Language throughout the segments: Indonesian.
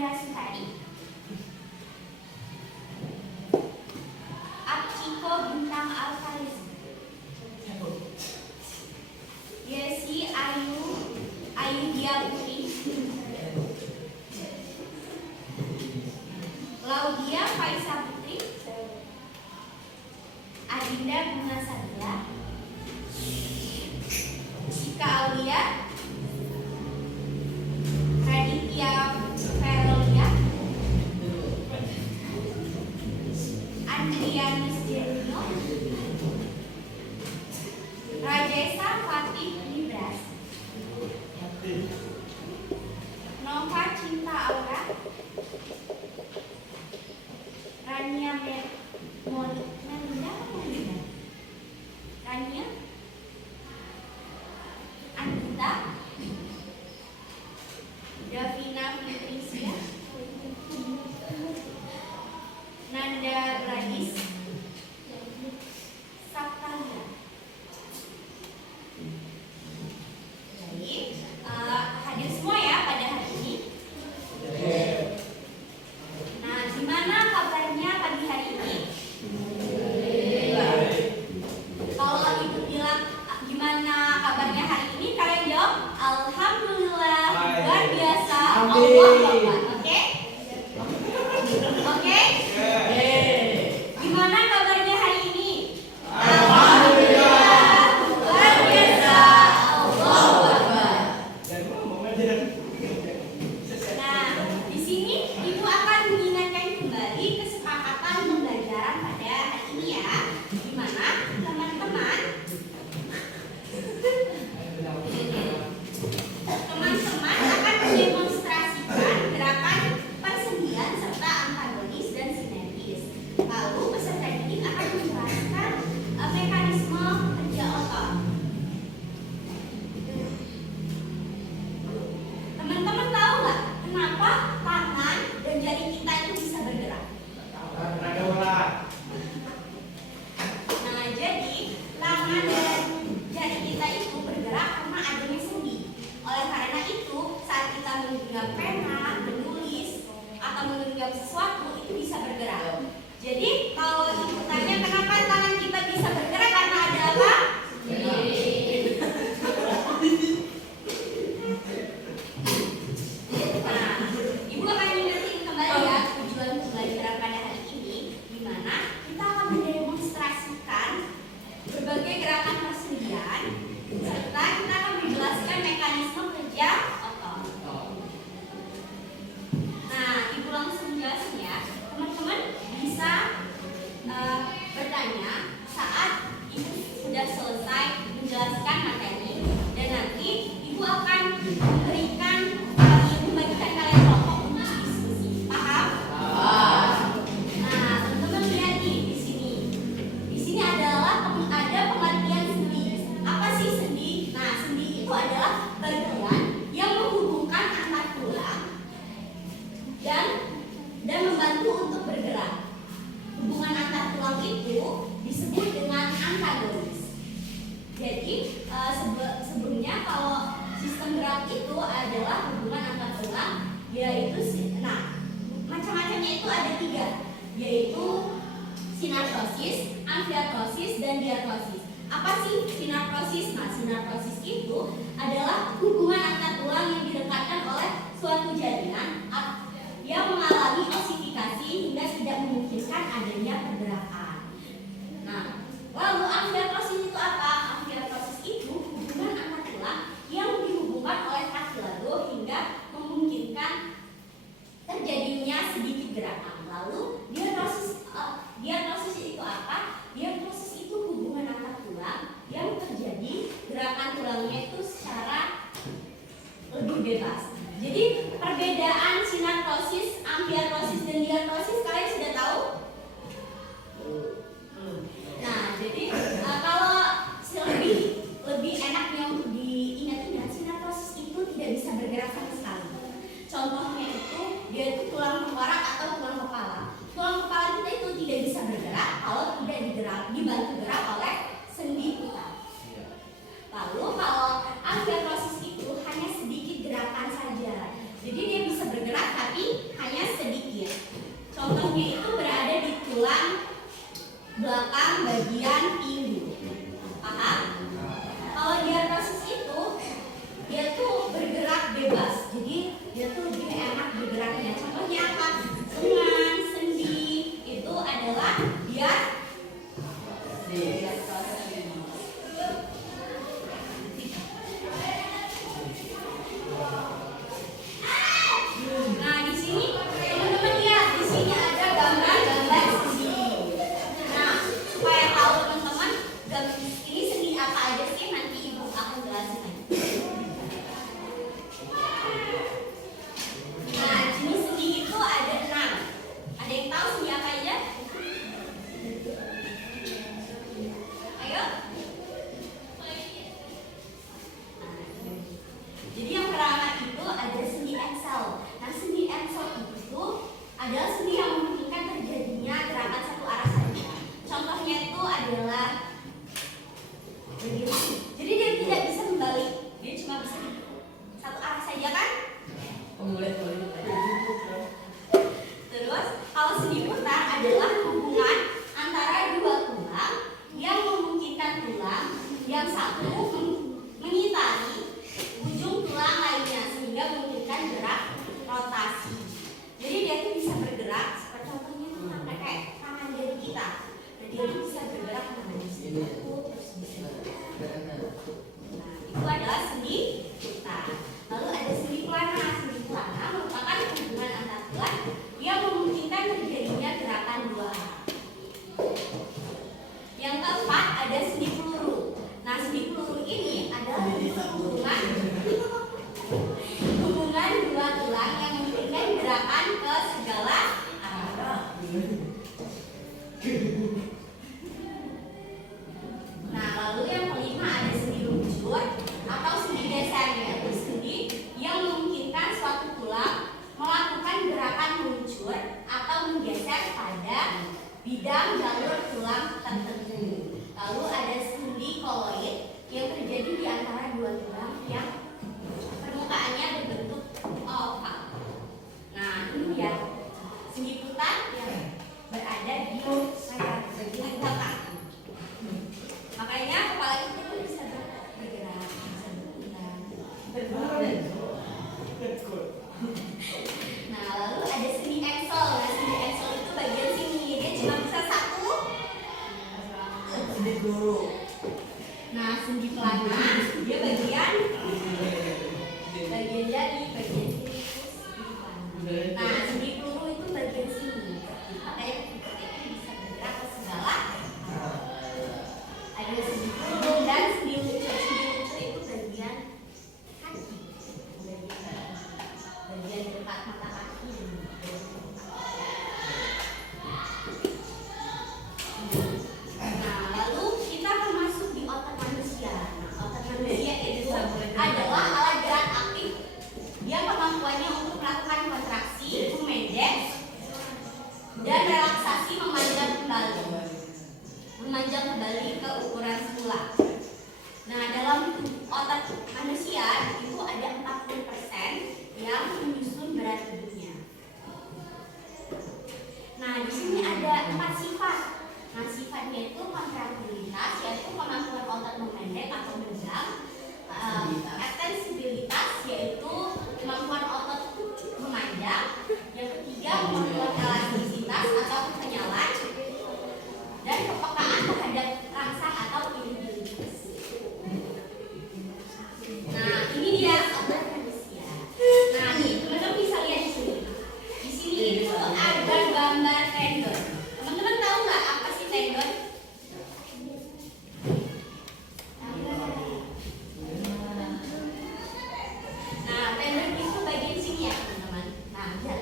Andrea Sutari, Akiko Bintang Alkaris, Yesi Ayu Dia Putri, Laudia Faisa Putri, Adinda Bunga Satya, Ika Aulia, Raditya Ferolia, Andrianus Jenio, Rajesa Fatih Libras, Nova Cinta Aura, Rania Rania Anita, Davina Fitricia, Nanda Radis, Saptalia. Jadi hadir semua ya pada hari ini. Nah, gimana kabarnya pagi hari ini? Kalau ibu bilang gimana kabarnya hari ini, kalian jawab alhamdulillah, luar biasa, Allah Akbar. Oke? Oke? Gimana kabarnya hari ini? Alhamdulillah, luar biasa, Allah Akbar. Nah, di sini ibu akan mengingatkan kembali kesepakatan pembelajaran pada hari ini ya, di mana teman-teman akan mendemonstrasikan gerakan persendian serta antagonis dan sinergis. Lalu peserta didik akan menjelaskan mekanisme kerja otot. Teman-teman tahu nggak kenapa tangan dan jari kita itu bisa bergerak? Nah, jadi tangan dan jari kita itu bergerak karena adanya sendi. Oleh karena itu, saat kita menggenggam pena, menulis, atau menggenggam sesuatu, itu bisa bergerak. Jadi, kalau ibu tanya kenapa tangan kita bisa bergerak, karena ada apa? Nah, ibu akan mengingatkan kembali ya tujuan pembelajaran pada hari ini, di mana kita akan mendemonstrasikan berbagai gerakan persendian, serta kita akan menjelaskan mekanisme kerja otot. Nah, ibu langsung jelasin ya. Teman-teman bisa bertanya saat ibu sudah selesai menjelaskan materi, dan nanti ibu akan membagikan kalian kelompok untuk diskusi. Paham? Nah, teman-teman lihat nih di sini. Di sini adalah ada pengertian sendi. Apa sih sendi? Nah, sendi itu adalah bagian yang menghubungkan antar tulang dan membantu untuk bergerak. Hubungan antar tulang itu disebut dengan antagonis. Jadi sebelumnya kalau sistem gerak itu adalah hubungan antar tulang, yaitu macam-macamnya itu ada 3, yaitu sinartrosis, amfiartrosis, dan diartrosis. Apa sih sinartrosis? Nah, sinartrosis itu adalah hubungan antar tulang yang didekatkan oleh suatu jaringan yang mengalami osifikasi hingga tidak memungkinkan adanya pergerakan. Nah, lalu amfiartrosis itu apa? Amfiartrosis itu hubungan antar tulang yang dihubungkan oleh kartilago hingga memungkinkan terjadinya sedikit gerakan. Lalu diartrosis itu apa? Diartrosis itu hubungan antar tulang yang terjadi gerakan tulangnya itu secara lebih bebas. Jadi perbedaan sinartrosis, amfiartrosis, dan diartrosis kalian sudah tahu? Nah, jadi kalau lebih enaknya untuk diingat-ingat, sinartrosis itu tidak bisa bergerak sama sekali. Contohnya itu dia itu tulang tengkorak atau tulang kepala. Tulang kepala kita itu tidak bisa bergerak kalau tidak dibantu gerak oleh sendi kita. Lalu kalau amfiartrosis itu hanya sedikit gerakan saja. Jadi dia bisa bergerak tapi bebas, jadi dia tuh lebih enak bergeraknya. Contohnya apa? Lengan, sendi itu adalah biar nah di sini teman-teman lihat, di sini ada gambar-gambar sendi. Nah, supaya tahu teman-teman ini sendi apa aja sih, nanti ibu akan jelasin. Nah, jenis sendi itu ada 6. Ada yang tahu sendi apa aja? Ayo. Jadi yang pertama itu ada sendi engsel. Nah, sendi engsel itu adalah sendi yang memungkinkan terjadinya gerakan satu arah saja. Contohnya itu adalah begini. Jadi dia tidak bisa membalik, dia cuma bisa satu arah saja kan? Terus kalau sendi putar adalah hubungan antara dua tulang yang memungkinkan tulang yang satu mengitari ujung tulang lainnya sehingga memungkinkan gerak rotasi. Jadi dia tuh bisa bergerak seperti contohnya tuh kayak tangan jari kita. Dan dia tuh bisa bergerak kemana sini terus bisa. Nah, itu adalah sendi putar. Lalu ada sendi pelana. Sendi pelana merupakan hubungan antar tulang yang memungkinkan terjadinya gerakan dua arah. Yang keempat ada sendi peluru. Nah, sendi peluru ini adalah hubungan dua tulang yang memungkinkan gerakan ke segala arah. Nah, lalu yang kelima ada sendi luncur atau sendi geser, yaitu sendi yang memungkinkan suatu tulang melakukan gerakan meluncur atau menggeser pada bidang jalur tulang tertentu. Lalu ada sendi koloid yang terjadi di antara dua tulang yang permukaannya berbentuk oval. Nah, ini dia sendi putar yang berada di bagian belakang. Makanya kepala kita tuh bisa bergerak, bisa berputar, Nah, lalu ada sendi engsel. Nah, sendi engsel itu bagian sini, dia cuma bisa satu. Nah, sendi pelana dia bagian jari, bagian sini. Nah, sendi peluru itu bagian sini. Makanya kita bisa bergerak ke segala. Ada sendi peluru dan sendi luncur. Sendi luncur itu bagian kaki, bagian dekat mata kaki. Nah, lalu kita akan masuk di otak manusia. Nah, otak manusia itu adalah alat gerak aktif yang kemampuannya untuk melakukan kontraksi, memendek, dan relaksasi memanjang kembali ke ukuran semula. Nah, dalam otak manusia itu ada 40% yang menyusun berat tubuhnya. Nah, di sini ada 4 sifat. Nah, sifatnya itu kontraktilitas, yaitu kemampuan otot memendek atau menjang. Ekstensibilitas, yaitu kemampuan otot memanjang. Yang ketiga, kemampuan elastisitas atau kenyalan. Dan kepekaan terhadap rangsang atau iriditas. Nah, ini dia otot manusia. Nah, nih teman-teman bisa lihat di sini. Di sini itu ada gambar tendon. Teman-teman tahu nggak apa sih tendon? Nah, tendon itu bagian sini ya teman-teman. Nah, lihat.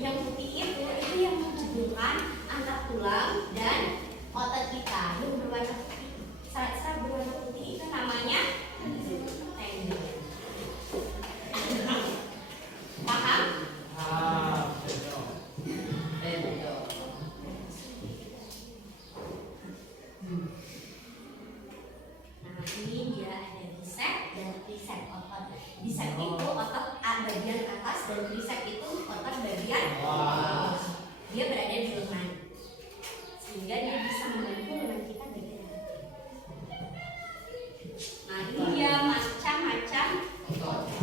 Yang putih itu yang menghubungkan antara tulang dan otot kita. Yang berwarna putih, serat-serat berwarna putih itu namanya tendon. Paham? Nah, ini dia ada bicep dan tricep. Otot bicep itu otot bagian atas dan tricep itu otot bagian bawah. Dia berada di lengan, sehingga dia bisa membantu lengan kita bergerak. Nah, ini dia macam-macam otot.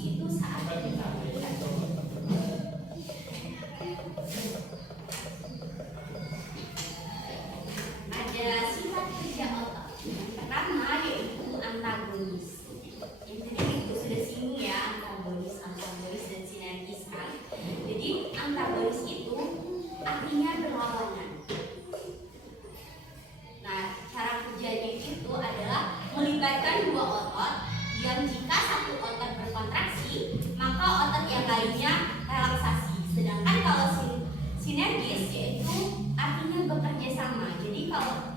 berkontraksi itu saat kita bergerak. Ada sifat kerja otot. Yang pertama yaitu antagonis. Yang tadi itu sudah singgung ya, antagonis dan sinergis kan. Jadi antagonis itu artinya berlawanan. Nah, cara kerjanya itu adalah melibatkan dua otot yang jika satu otot berkontraksi, maka otot yang lainnya relaksasi. Sedangkan kalau sinergis yaitu artinya bekerja sama. Jadi kalau